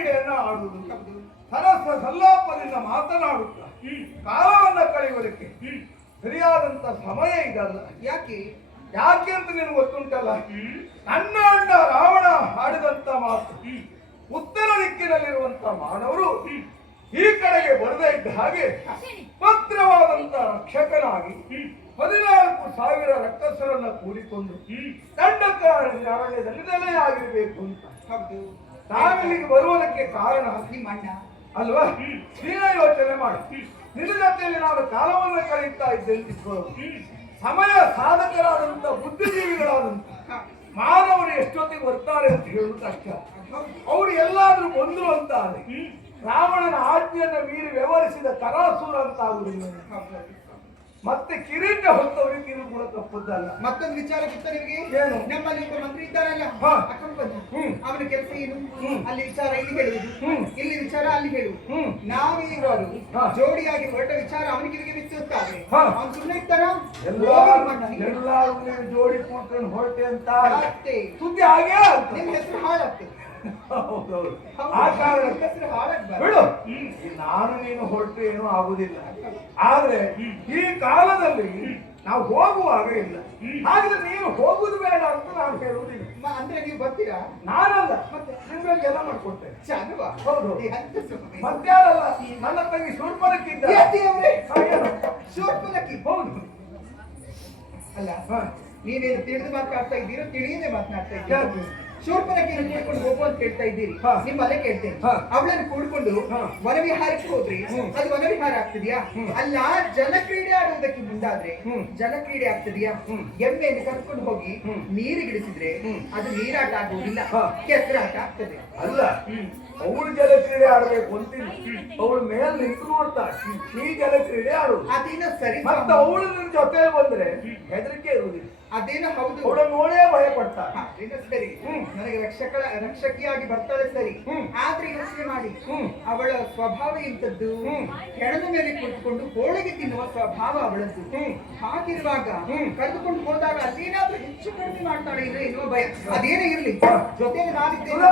ಕ್ರೀಡೆಯನ್ನ ಆಡುವುದು, ಸರಸ ಸಲ್ಲಾಪದಿಂದ ಮಾತನಾಡುತ್ತ ಕಾಲವನ್ನ ಕಳೆಯುವುದಕ್ಕೆ ಸರಿಯಾದಂತ ಸಮಯ ಇದಲ್ಲ. ಯಾಕೆ ಅಂತ ನಿನಗೆ ಗೊತ್ತುಂಟಲ್ಲ, ನನ್ನ ಅಣ್ಣ ರಾವಣ ಆಡಿದಂತ ಮಾತು ಉತ್ತರ ದಿಕ್ಕಿನಲ್ಲಿರುವಂತ ಮಾನವರು ಈ ಕಡೆಗೆ ಬರದೇ ಇದ್ದ ಹಾಗೆ ಭದ್ರವಾದಂತ ರಕ್ಷಕನಾಗಿ 14,000 ರಕ್ಕಸರನ್ನ ಕೂಡಿಕೊಂಡು ದಂಡಕಾರಣ್ಯದಲ್ಲಿ ನೆಲೆಯಾಗಿರ್ಬೇಕು ಅಂತ ನಾವಿಲ್ಲಿಗೆ ಬರುವುದಕ್ಕೆ ಕಾರಣ ನಿಮ್ಮ ಅಣ್ಣ ಅಲ್ವಾ? ನೀನ ಯೋಚನೆ ಮಾಡು. ನಿನ್ನ ಜೊತೆಯಲ್ಲಿ ನಾನು ಕಾಲವನ್ನು ಕಳೆಯುತ್ತಾ ಇದ್ದೇನೆ. ಸಮಯ ಸಾಧಕರಾದಂತ ಬುದ್ಧಿಜೀವಿಗಳಾದಂತ ಮಾನವರು ಎಷ್ಟೊತ್ತಿಗೆ ಬರ್ತಾರೆ ಅಂತ ಹೇಳುವುದು ಕಷ್ಟ. ಅವರು ಎಲ್ಲಾದ್ರೂ ಬಂದ್ರು ಅಂತ ರಾವಣನ ಆಜ್ಞೆಯನ್ನ ಮೀರಿ ವ್ಯವಹರಿಸಿದ ಕರಾಸುರ ಅಂತ ಆಗುವುದಿಲ್ಲ. ಮತ್ತೆ ಕಿರೀಟ ಹೊತ್ತವರಿಗೆ ಇದು ಕೂಡ ತಪ್ಪದ್ದಲ್ಲ. ಮತ್ತೊಂದು ವಿಚಾರ ಗೊತ್ತ ನಿಮಗೆ? ಏನು? ನಮ್ಮಲ್ಲಿ ಒಬ್ಬ ಮಂತ್ರಿ ಇದ್ದಾರಲ್ಲ, ಅವನ ಕೆಲಸ ಏನು? ಅಲ್ಲಿ ವಿಚಾರ ಇಲ್ಲಿ ಹೇಳುವುದು, ಇಲ್ಲಿ ವಿಚಾರ ಅಲ್ಲಿ ಹೇಳುವುದು. ನಾವೀವರು ಜೋಡಿಯಾಗಿ ಹೊರಟ ವಿಚಾರ ಅವನಿಗೆ ಬಿಚ್ಚುತ್ತಾರೆ. ಅವನು ಸುಮ್ಮನೆ ಇರ್ತಾರ? ಎಲ್ಲರೂ ಜೋಡಿ ಕೂತ್ಕೊಂಡು ಹೊರಟೆ ಅಂತ ಸುದ್ದಿ ಹಾಗೆ ನಿಮ್ ಹೆಸರು ಹಾಳಾಗ್ತದೆ. ಆ ಕಾರಣ ಬಿಡು, ನಾನು ನೀನು ಹೊರಟು ಏನೂ ಆಗುದಿಲ್ಲ. ಆದ್ರೆ ಈ ಕಾಲದಲ್ಲಿ ನಾವು ಹೋಗುವಾಗ ಇಲ್ಲ. ಹಾಗಾದ್ರೆ ನೀನು ಹೋಗುದು ಬೇಡ ಅಂತ ನಾನು ಹೇಳುವುದಿಲ್ಲ. ಅಂದ್ರೆ ನೀವು ಬರ್ತೀರಾ? ನಾನಲ್ಲ, ಮತ್ತೆ ನಿಮ್ಗೆ ಎಲ್ಲ ಮಾಡ್ಕೊಡ್ತೇನೆ. ಹೌದು, ಮಧ್ಯಾಹ್ನ ನನ್ನ ತಂಗಿ ಶೂರ್ಪನಕ್ಕಿದ್ದ. ಶೂರ್ಪನಕ್ಕಿ? ಹೌದು. ಅಲ್ಲ, ನೀವೇನು ತಿಳಿದು ಮಾತಾಡ್ತಾ ಇದ್ದೀರೋ ತಿಳಿಯದೆ ಮಾತನಾಡ್ತಾ ಇದ್ದೀರಾ? ಶೂರ್ಪನಕ್ಕಿಯನ್ನು ಕೂಡ್ಕೊಂಡು ಹೋಗು ಅಂತ ಹೇಳ್ತಾ ಇದ್ದೀರಿ. ನಿಮ್ಮಲ್ಲೇ ಕೇಳ್ತೇನೆ, ಅವಳನ್ನು ಕೂಡ್ಕೊಂಡು ವನವಿಹಾರಕ್ಕೆ ಹೋದ್ರಿ, ಅದು ವನವಿಹಾರ ಆಗ್ತದ್ಯಾ? ಅಲ್ಲ, ಜಲಕ್ರೀಡೆ ಆಡುವುದಕ್ಕೆ ಮುಂದಾದ್ರೆ ಜಲಕ್ರೀಡೆ ಆಗ್ತದ್ಯಾ? ಎಮ್ಮೆಯನ್ನು ಕರ್ಕೊಂಡು ಹೋಗಿ ನೀರಿಗಿಡಿಸಿದ್ರೆ ಅದು ನೀರಾಟ ಆಗುವುದಿಲ್ಲ, ಕೆಸರಾಟ ಆಗ್ತದೆ. ಅಲ್ಲ, ಅವಳು ಜಲಕ್ರೀಡೆ ಆಡಬೇಕು ಅಂತೀನಿ. ಅವಳು ಮೇಲೆ ನಿಂತು ನೋಡ್ತಾಳೆ, ನೀ ಜಲಕ್ರೀಡೆ ಆಡುದು. ಅದೇನೋ ಸರಿ. ಮತ್ತೆ ಅವಳು ನಿನ್ ಜೊತೆ ಬಂದ್ರೆ ಹೆದರಿಕೆ ಇರುವುದಿಲ್ಲ. ಅದೇನೋ ಹೌದು, ಅವಳ ನೋಡೇ ಭಯ ಪಡ್ತಾ. ಸರಿ, ನನಗೆ ರಕ್ಷಕಿಯಾಗಿ ಬರ್ತಾಳೆ ಸರಿ. ಆದ್ರೆ ಯೋಚನೆ ಮಾಡಿ, ಅವಳ ಸ್ವಭಾವ ಇಂಥದ್ದು. ಹೆಣದ ಮೇಲೆ ಕುಳಿತುಕೊಂಡು ಹೋಳಿಗೆ ತಿನ್ನುವ ಸ್ವಭಾವ ಅವಳದ್ದು. ಹಾಗಿರುವಾಗ ಕರೆದುಕೊಂಡು ಹೋದಾಗ ಅದೇನಾದ್ರೂ ಹೆಚ್ಚು ಕಡಿಮೆ ಮಾಡ್ತಾಳೆ ಇಲ್ಲ ಎನ್ನುವ ಭಯ. ಅದೇನೇ ಇರ್ಲಿ, ಜೊತೆಗೆ ನಾನಿದ್ದೇನೆ.